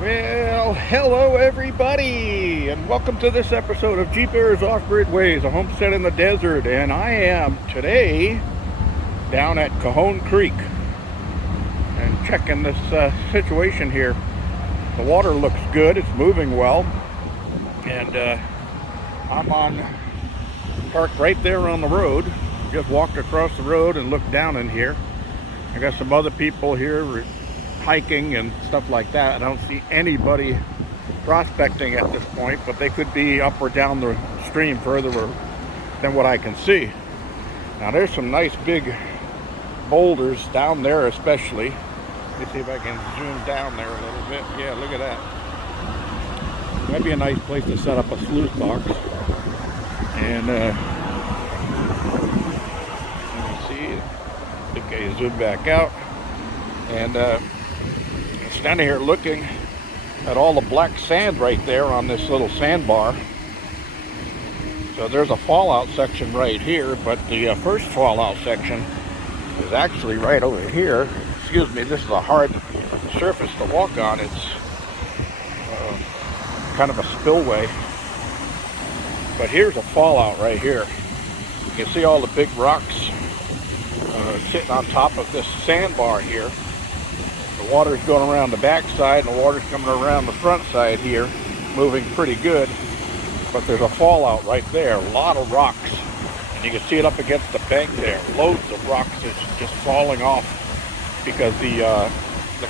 Well, hello everybody, and welcome to this episode of Jeepers Off-Grid Ways, a homestead in the desert. And I am today down at Cajon Creek and checking this situation here. The water looks good, it's moving well, and I'm parked right there on the road. Just walked across the road and looked down in here. I got some other people here hiking and stuff like that. I don't see anybody prospecting at this point, but they could be up or down the stream further than what I can see. Now there's some nice big boulders down there especially. Let me see if I can zoom down there a little bit. Yeah, look at that. That'd be a nice place to set up a sluice box. And let me see. Okay, zoom back out. And standing here looking at all the black sand right there on this little sandbar. So there's a fallout section right here, but the first fallout section is actually right over here. Excuse me, this is a hard surface to walk on. It's kind of a spillway. But here's a fallout right here. You can see all the big rocks sitting on top of this sandbar here. The water's going around the back side and the water's coming around the front side here, moving pretty good. But there's a fallout right there, a lot of rocks. And you can see it up against the bank there. Loads of rocks just falling off because the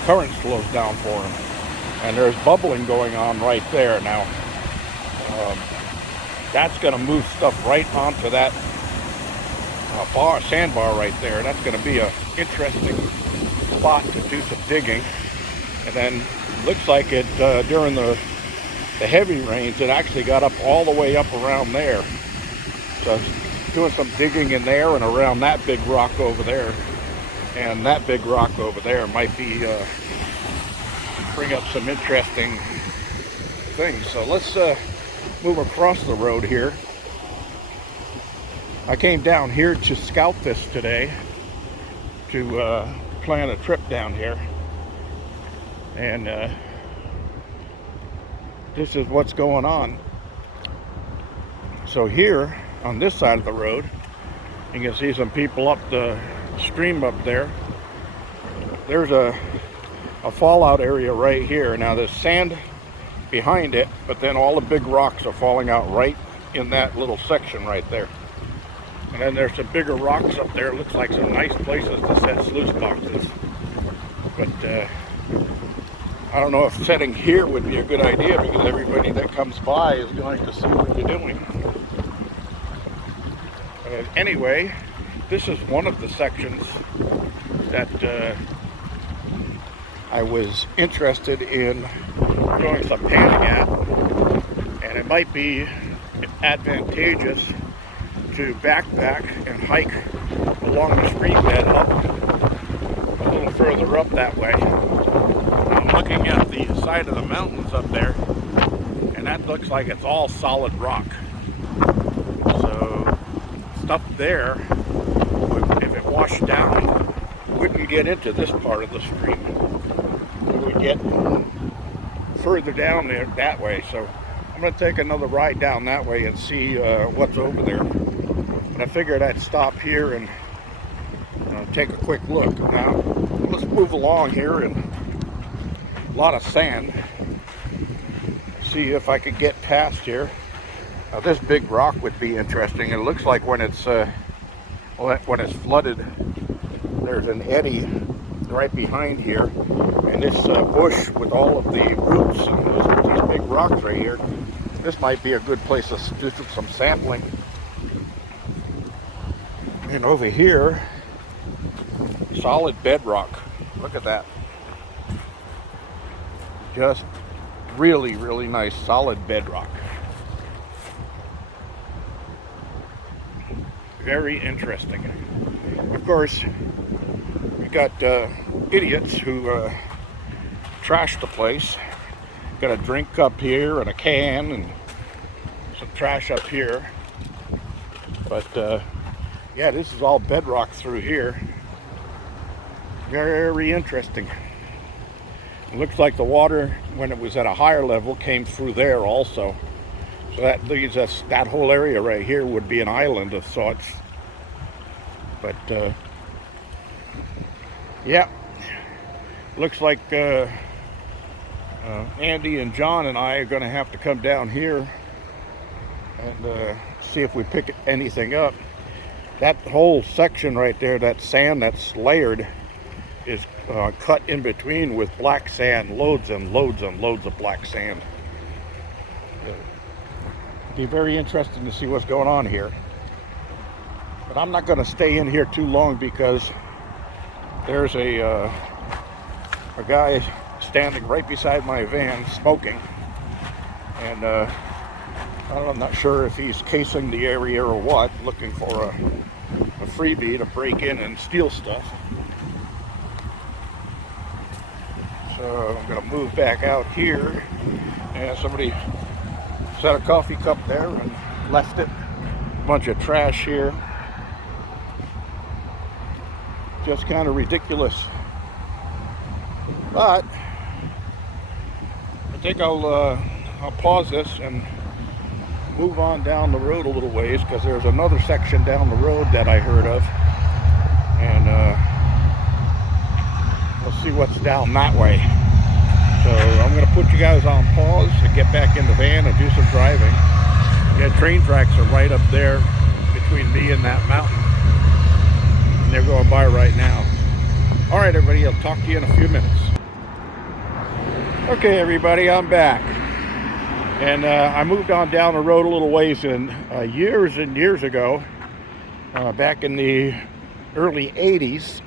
current slows down for them. And there's bubbling going on right there. Now, that's going to move stuff right onto that sandbar right there. That's going to be an interesting spot to do some digging. And then looks like it during the heavy rains, it actually got up all the way up around there. So I was doing some digging in there and around that big rock over there. And that big rock over there might be bring up some interesting things. So let's move across the road here. I came down here to scout this today, to plan a trip down here, and this is what's going on. So here on this side of the road, you can see some people up the stream up there. There's a fallout area right here. Now there's sand behind it, but then all the big rocks are falling out right in that little section right there. And then there's some bigger rocks up there. It looks like some nice places to set sluice boxes. But I don't know if setting here would be a good idea, because everybody that comes by is going to see what you're doing. Anyway, this is one of the sections that I was interested in doing some panning at. And it might be advantageous to backpack and hike along the stream bed up a little further up that way. I'm looking at the side of the mountains up there, and that looks like it's all solid rock. So stuff there, if it washed down, wouldn't get into this part of the stream. It would get further down there that way. So I'm going to take another ride down that way and see what's over there. But I figured I'd stop here and take a quick look. Now, let's move along here, and a lot of sand. See if I could get past here. Now, this big rock would be interesting. It looks like when it's flooded, there's an eddy right behind here, and this bush with all of the roots and these big rocks right here, this might be a good place to do some sampling. And over here, solid bedrock. Look at that. Just really, really nice solid bedrock. Very interesting. Of course, we got idiots who trash the place. Got a drink up here and a can and some trash up here. But yeah, this is all bedrock through here. Very interesting. Looks like the water, when it was at a higher level, came through there also. So that leads us, that whole area right here would be an island of sorts. But yeah, looks like Andy and John and I are going to have to come down here and see if we pick anything up. That whole section right there, that sand that's layered, is cut in between with black sand, loads and loads and loads of black sand. Be very interesting to see what's going on here. But I'm not going to stay in here too long because there's a guy standing right beside my van smoking, and I'm not sure if he's casing the area or what, looking for a freebie to break in and steal stuff. So I'm going to move back out here, and somebody set a coffee cup there and left it. A bunch of trash here. Just kind of ridiculous. But I think I'll pause this and move on down the road a little ways, because there's another section down the road that I heard of, and we'll see what's down that way. So I'm going to put you guys on pause and get back in the van and do some driving. Yeah, train tracks are right up there between me and that mountain, and they're going by right now. All right, everybody, I'll talk to you in a few minutes. Okay, everybody, I'm back. And I moved on down the road a little ways, and years and years ago, back in the early 80s,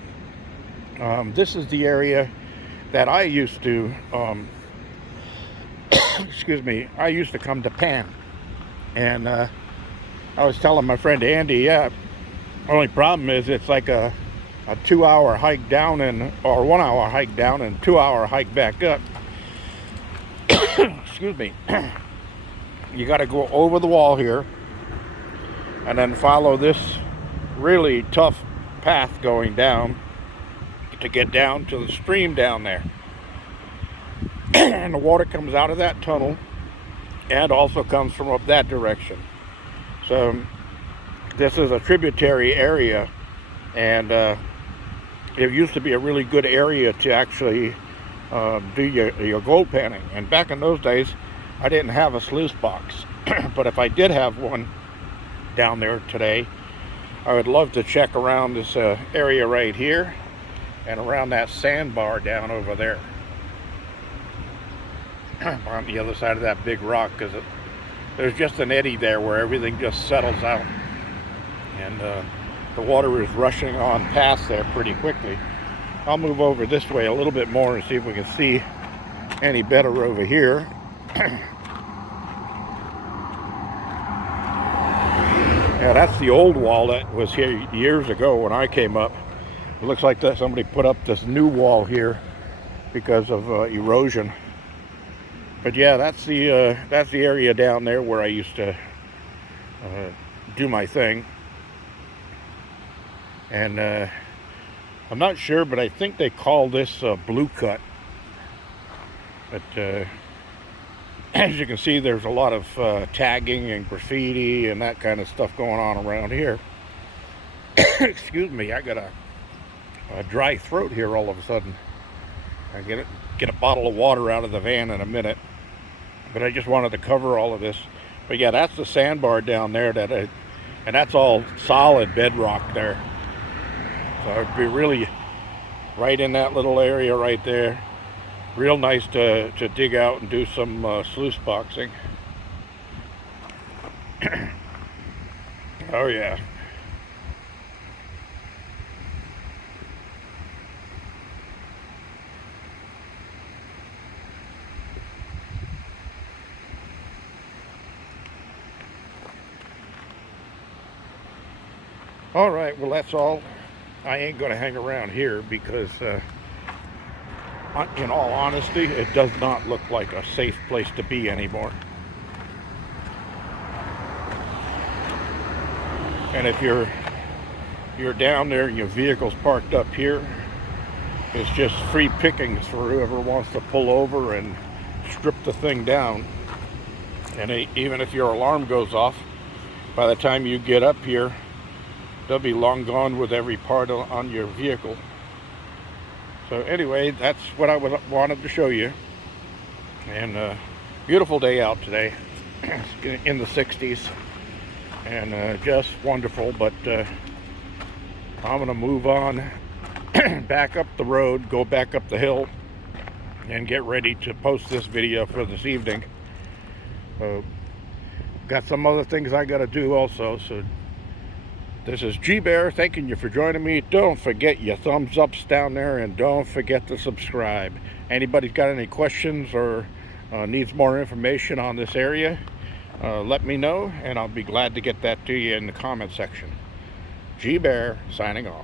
this is the area that I used to, excuse me, I used to come to Pan. And I was telling my friend Andy, yeah, only problem is it's like a 2-hour hike down or 1 hour hike down and 2-hour hike back up. Excuse me. You got to go over the wall here and then follow this really tough path going down to get down to the stream down there. And the water comes out of that tunnel and also comes from up that direction. So this is a tributary area, and it used to be a really good area to actually do your gold panning. And back in those days, I didn't have a sluice box, but if I did have one down there today, I would love to check around this area right here and around that sandbar down over there on the other side of that big rock, because there's just an eddy there where everything just settles out, and the water is rushing on past there pretty quickly. I'll move over this way a little bit more and see if we can see any better over here. Yeah, that's the old wall that was here years ago when I came up. It looks like that somebody put up this new wall here because of erosion. But yeah, that's the area down there where I used to do my thing. And I'm not sure, but I think they call this blue cut. But as you can see, there's a lot of tagging and graffiti and that kind of stuff going on around here. Excuse me, I got a dry throat here all of a sudden. I get a bottle of water out of the van in a minute, but I just wanted to cover all of this. But yeah, that's the sandbar down there, and that's all solid bedrock there. So it'd be really right in that little area right there. Real nice to dig out and do some sluice boxing. Oh yeah. All right, well, that's all. I ain't going to hang around here because in all honesty, it does not look like a safe place to be anymore. And if you're down there and your vehicle's parked up here, It's just free pickings for whoever wants to pull over and strip the thing down. And even if your alarm goes off, by the time you get up here, they'll be long gone with every part on your vehicle. So anyway, that's what I wanted to show you. And beautiful day out today, in the 60s, and just wonderful. But I'm gonna move on back up the road, go back up the hill, and get ready to post this video for this evening. Got some other things I gotta do also. So this is G-Bear thanking you for joining me. Don't forget your thumbs ups down there, and don't forget to subscribe. Anybody's got any questions or needs more information on this area, let me know, and I'll be glad to get that to you in the comment section. G-Bear signing off.